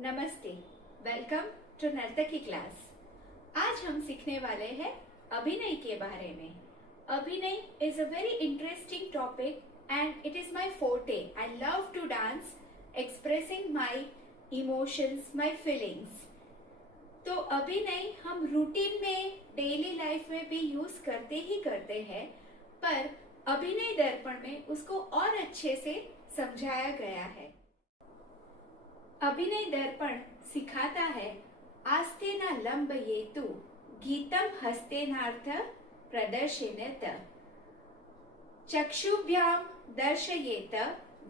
नमस्ते, welcome to नर्तकी class. आज हम सीखने वाले हैं अभिनय के बारे में। अभिनय is a very interesting topic and it is my forte. I love to dance, expressing my emotions, my feelings. तो अभिनय हम रूटीन में, डेली लाइफ में भी यूज करते ही करते हैं, पर अभिनय दर्पण में उसको और अच्छे से समझाया गया है। अभिनय दर्पण सिखाता है आस्तेन लंबयेतु गीतम हस्तेनार्थ प्रदर्शयेत, चक्षुभ्यां दर्शयेत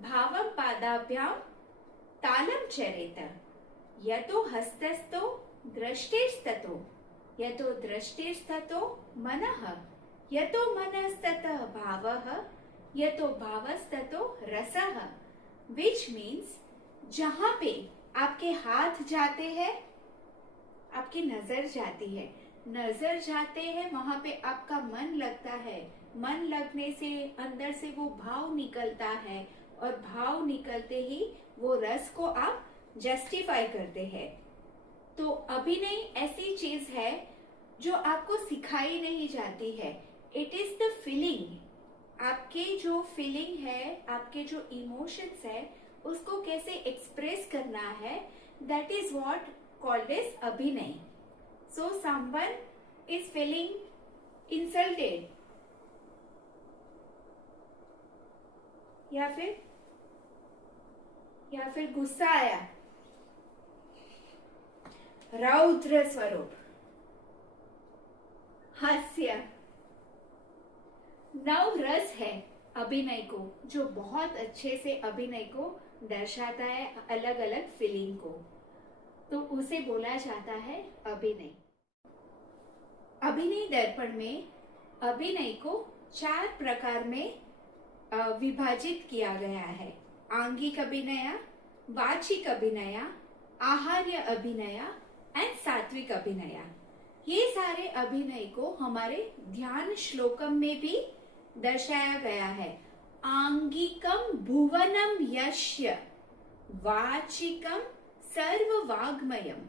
भावं पादाभ्यां तालं चरेत, यतो हस्तस्थो दृष्टिस्ततो, यतो दृष्टिस्ततो मनः, यतो मनस्ततः भावः, यतो भावस्ततो रसः। विच मीन्स जहां पे आपके हाथ जाते हैं, आपकी नजर जाती है, नजर जाते हैं वहां पे आपका मन लगता है, मन लगने से अंदर से वो भाव निकलता है और भाव निकलते ही वो रस को आप जस्टिफाई करते हैं। तो अभिनय ऐसी चीज है जो आपको सिखाई नहीं जाती है। It is the feeling. आपके जो फीलिंग है, आपके जो इमोशंस है, उसको कैसे एक्सप्रेस करना है, that is what called as abhinaya. So someone is feeling insulted या फिर गुस्सा आया, रौद्र स्वरूप, हास्य, नव रस है अभिनय को, जो बहुत अच्छे से अभिनय को दर्शाता है, अलग अलग फीलिंग को। तो उसे बोला जाता है अभिनय। अभिनय दर्पण में अभिनय को 4 प्रकार में विभाजित किया गया है। आंगिक अभिनय, वाचिक अभिनय, आहार्य अभिनय एंड सात्विक अभिनय। ये सारे अभिनय को हमारे ध्यान श्लोकम में भी दर्शाया गया है। आंगिकम भुवनम यस्य, वाचिकम सर्ववाग्मयम,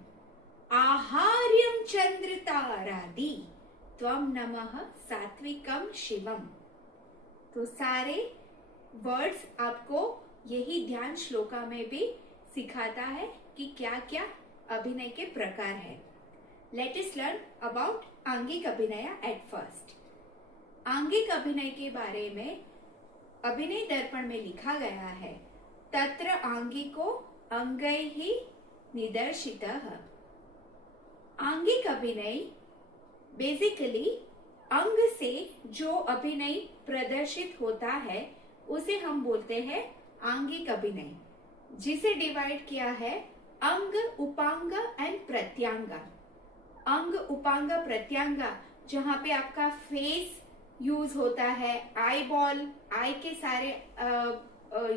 आहार्यम चंद्रतारादि, त्वं नमः सात्विकम शिवम। तो सारे वर्ड्स आपको यही ध्यान श्लोका में भी सिखाता है कि क्या क्या अभिनय के प्रकार है। Let us learn about angika अभिनय एट फर्स्ट। आंगिक अभिनय के बारे में अभिनय दर्पण में लिखा गया है, तत्र आंगिको अंगैः निदर्शितः। आंगिक अभिनय बेसिकली अंग से जो अभिनय प्रदर्शित होता है उसे हम बोलते हैं आंगिक अभिनय, जिसे डिवाइड किया है अंग, उपांग एंड प्रत्यांग। अंग, उपांग, प्रत्यांग, जहां पे आपका फेस यूज होता है, आई बॉल, आई के सारे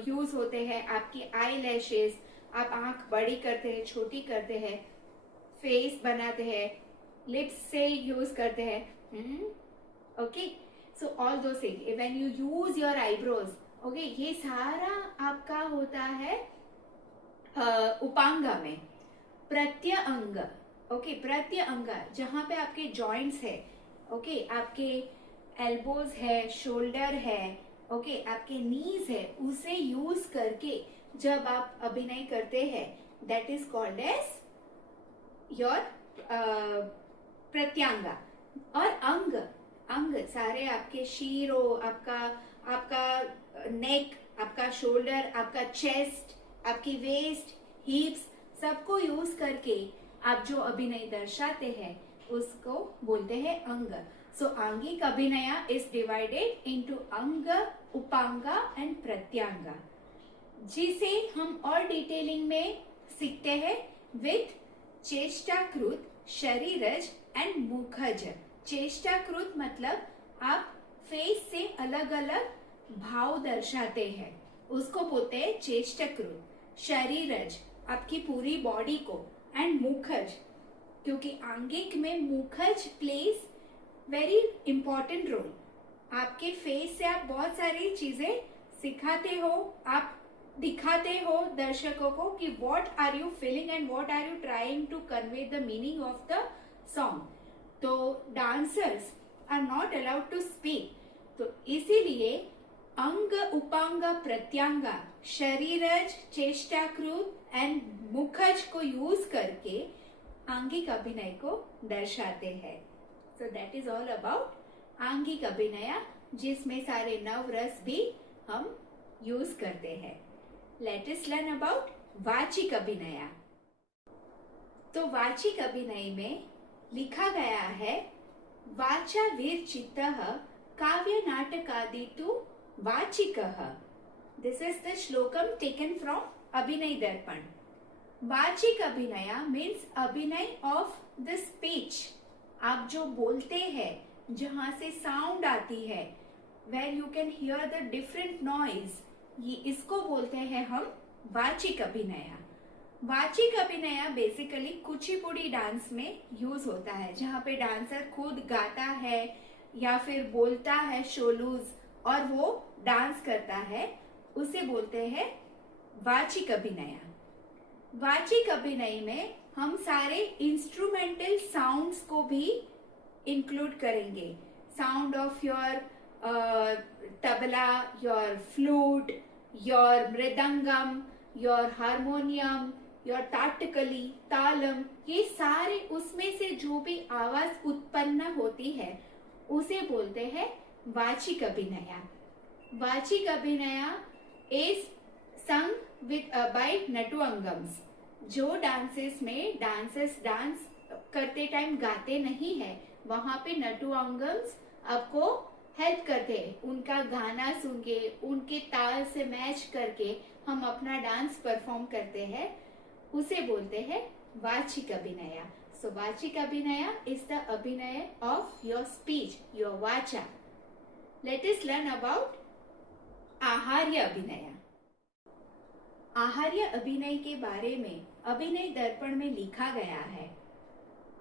यूज होते हैं, आपकी आई लैशेस, आप आंख बड़ी करते हैं, छोटी करते हैं, फेस बनाते हैं, लिप्स से यूज करते हैं। ओके, सो ऑल दो things, when you use your eyebrows, okay, ये सारा आपका होता है उपांग में। प्रत्यंग, ओके, प्रत्यंग जहां पे आपके जॉइंट्स है, ओके, आपके एल्बोज है, शोल्डर है, ओके, आपके नीज है, उसे यूज करके जब आप अभिनय करते हैं, that is called as your pratyanga. और अंग, अंग सारे आपके शीरो, आपका नेक, आपका शोल्डर, आपका चेस्ट, आपकी वेस्ट, हिप्स, सबको यूज करके आप जो अभिनय दर्शाते हैं उसको बोलते हैं अंग। सो आंगिक अभिनय इज डिवाइडेड इनटू अंग, उपांगा एंड प्रत्यांगा, जिसे हम और डिटेलिंग में सीखते हैं विथ चेष्टाकृत, शरीरज एंड मुखज। चेष्टाकृत मतलब आप फेस से अलग अलग भाव दर्शाते हैं, उसको बोलते हैं चेष्टाकृत। शरीरज आपकी पूरी बॉडी को, एंड मुखज, क्योंकि आंगिक में मुखज प्लेस वेरी इंपॉर्टेंट रोल। आपके फेस से आप बहुत सारी चीजें सिखाते हो, आप दिखाते हो दर्शकों को कि what are you feeling and what are you trying to convey the meaning of the song. तो dancers are not allowed to speak, तो इसीलिए अंग उपांग प्रत्यांग शरीरज चेष्टाकृत एंड मुखज को यूज करके आंगिक अभिनय को दर्शाते हैं। So that is all about angika abhinaya, जिसमें सारे नव रस भी हम यूज करते हैं। लेट अस लर्न अबाउट वाचिक अभिनय। तो वाचिक अभिनय में लिखा गया है वाचा वीर चित्तः काव्य नाटकादि तु वाचिकः। This is the shlokam taken from Abhinaya Darpana. वाचिक अभिनय मीन्स अभिनय ऑफ द स्पीच। आप जो बोलते हैं, जहां से साउंड आती है, where you can hear the different noise, ये इसको बोलते हैं हम वाचिक अभिनय। वाचिक अभिनय बेसिकली कुचिपुड़ी डांस में यूज होता है, जहाँ पे डांसर खुद गाता है या फिर बोलता है शोलूज और वो डांस करता है, उसे बोलते हैं वाचिक अभिनय। वाचिक अभिनय में हम सारे इंस्ट्रूमेंटल साउंड्स को भी इंक्लूड करेंगे। Sound of your tabla, your flute, your mridangam, your harmonium, your ताटकली, तालम, ये सारे उसमें से जो भी आवाज उत्पन्न होती है उसे बोलते हैं वाचिक अभिनय। वाचिक अभिनय इज संग विद बाय नटु अंगम्स। जो डांसेस में डांसर्स डांस करते टाइम गाते नहीं है, वहां पे नटु अंगम्स आपको हेल्प करते हैं। उनका गाना सुन के, उनके ताल से मैच करके हम अपना डांस परफॉर्म करते हैं, उसे बोलते हैं वाचिक अभिनय। सो वाचिक अभिनय इज द अभिनय ऑफ योर स्पीच, योर वाचा। लेट अस लर्न अबाउट आहार्य अभिनय। आहार्य अभिनय के बारे में अभिनय दर्पण में लिखा गया है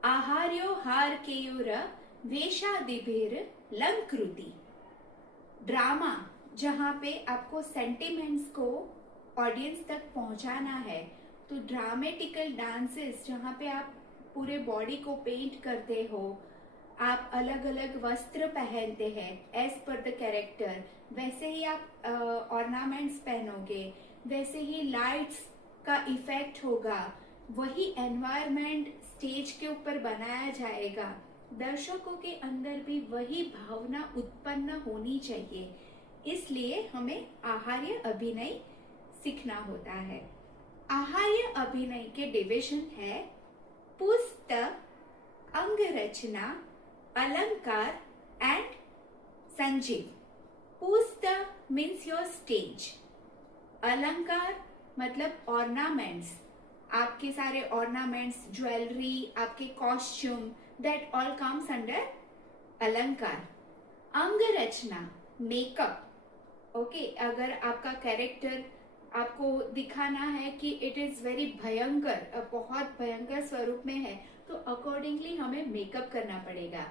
आहार्यो हार केयुर वेशादिभिर लंकृति। ड्रामा जहाँ पे आपको सेंटिमेंट्स को ऑडियंस तक पहुंचाना है, तो ड्रामेटिकल डांसेस जहाँ पे आप पूरे बॉडी को पेंट करते हो, आप अलग अलग वस्त्र पहनते हैं एज पर द कैरेक्टर, वैसे ही आप ऑर्नामेंट्स पहनोगे, वैसे ही लाइट्स का इफेक्ट होगा, वही एनवायरनमेंट स्टेज के ऊपर बनाया जाएगा। दर्शकों के अंदर भी वही भावना उत्पन्न होनी चाहिए, इसलिए हमें आहार्य अभिनय सीखना होता है। आहार्य अभिनय के डिविजन है पुस्तक, अंग रचना, अलंकार एंड संजीव। पुस्तक मीन्स योर स्टेज। अलंकार मतलब ऑर्नामेंट्स, आपके सारे ऑर्नामेंट्स, ज्वेलरी, आपके costume, that all comes under अलंकार। अंग रचना, मेकअप। ओके, अगर आपका कैरेक्टर आपको दिखाना है कि इट इज वेरी भयंकर, बहुत भयंकर स्वरूप में है, तो अकॉर्डिंगली हमें मेकअप करना पड़ेगा।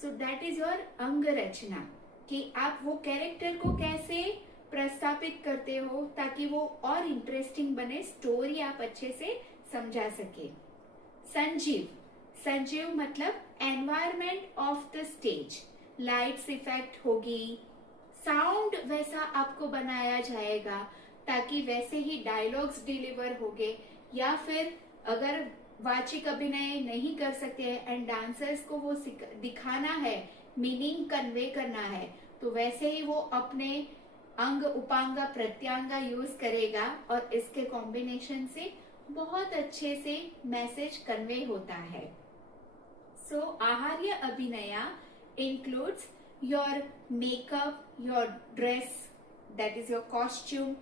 सो दैट इज योर अंग रचना, कि आप वो कैरेक्टर को कैसे प्रस्थापित करते हो ताकि वो और इंटरेस्टिंग बने, स्टोरी आप अच्छे से समझा सके। संजीव, संजीव मतलब environment of the stage. Lights effect होगी, साउंड वैसा आपको बनाया जाएगा ताकि वैसे ही डायलॉग्स डिलीवर होंगे, या फिर अगर वाचिक अभिनय नहीं कर सकते हैं एंड डांसर्स को वो दिखाना है, मीनिंग कन्वे करना है, तो वैसे ही वो अपने अंग उपांग प्रत्यांग यूज करेगा और इसके कॉम्बिनेशन से बहुत अच्छे से मैसेज कन्वे होता है। सो आहार्य अभिनय includes your makeup, your dress, that is your costume,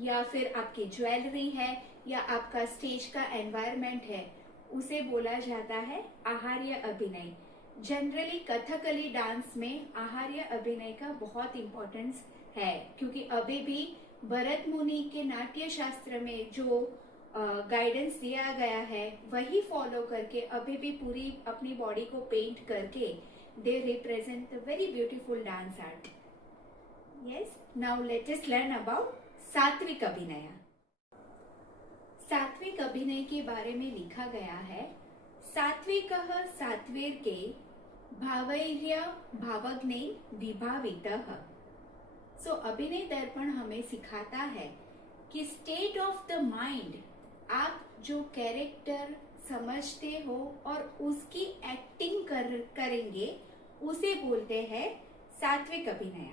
या फिर आपकी ज्वेलरी है, या आपका स्टेज का एनवायरनमेंट है, उसे बोला जाता है आहार्य अभिनय। जनरली कथकली डांस में आहार्य अभिनय का बहुत इम्पोर्टेंस है, क्योंकि अभी भी भरत मुनि के नाट्य शास्त्र में जो गाइडेंस दिया गया है वही फॉलो करके अभी भी पूरी अपनी बॉडी को पेंट करके they represent the very beautiful dance art. Yes, now let us learn about सात्विक अभिनय। सात्विक अभिनय के बारे में लिखा गया है, सात्विकः सात्विके भावैर्य भावग्ने विभावितः। सो अभिनय दर्पण हमें सिखाता है कि स्टेट ऑफ द माइंड, आप जो कैरेक्टर समझते हो और उसकी एक्टिंग करेंगे उसे बोलते हैं सात्विक अभिनय।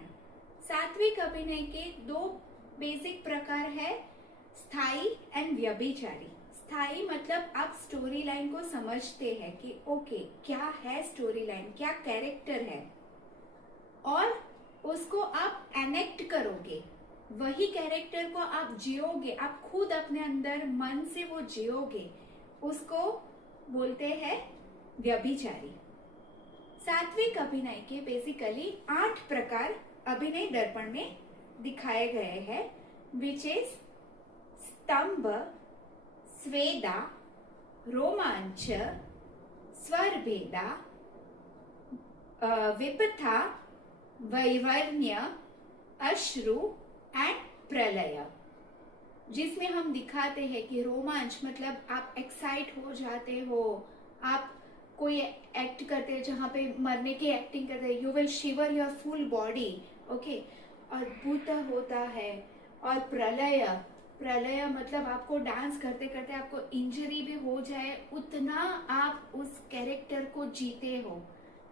सात्विक अभिनय के दो बेसिक प्रकार है, स्थायी एंड व्यभिचारी। स्थायी मतलब आप स्टोरी लाइन को समझते हैं कि ओके क्या है स्टोरी लाइन, क्या कैरेक्टर है, और उसको आप एनेक्ट करोगे, वही कैरेक्टर को आप जियोगे, आप खुद अपने अंदर मन से वो जियोगे, उसको बोलते हैं व्यभिचारी। सात्विक अभिनय के बेसिकली 8 प्रकार अभिनय दर्पण में दिखाए गए हैं, विच इज स्तंभ, स्वेदा, रोमांच, स्वरभेदा, विपथा, वैवर्ण्य, अश्रु एंड प्रलय। जिसमें हम दिखाते हैं कि रोमांच मतलब आप एक्साइट हो जाते हो, आप कोई एक्ट करते हैं जहाँ पे मरने की एक्टिंग करते हैं, you will shiver your full body, okay. अद्भुत होता है। और प्रलय, प्रलय मतलब आपको डांस करते करते आपको इंजरी भी हो जाए, उतना आप उस कैरेक्टर को जीते हो।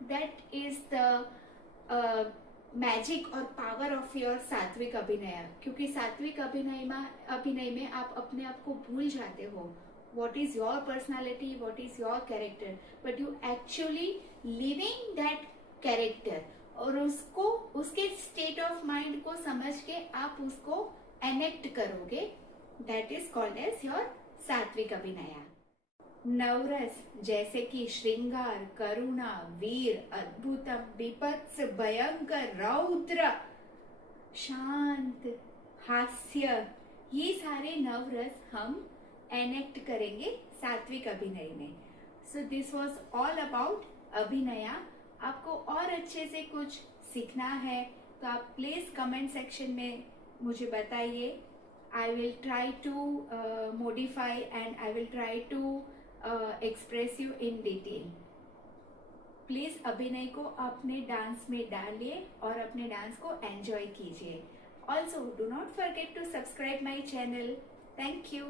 दैट इज द मैजिक और पावर ऑफ योर सात्विक अभिनय। क्योंकि सात्विक अभिनय में आप अपने आप को भूल जाते हो, what is your personality, what is your character, but you actually living that character, और उसको उसके स्टेट ऑफ माइंड को समझ के आप उसको एनेक्ट करोगे, that is called as your सात्विक अभिनय। नवरस जैसे कि श्रृंगार, करुणा, वीर, अद्भुतम, विपत्स, भयंकर, रौद्र, शांत, हास्य, ये सारे नवरस हम एनेक्ट करेंगे सात्विक अभिनय में। So this was all about अभिनय। आपको और अच्छे से कुछ सीखना है तो आप प्लीज कमेंट सेक्शन में मुझे बताइए। I will try to modify and I will try to express you in detail. Please अभिनय को अपने डांस में डालिए और अपने डांस को एंजॉय कीजिए। Also do not forget to subscribe my channel. Thank you.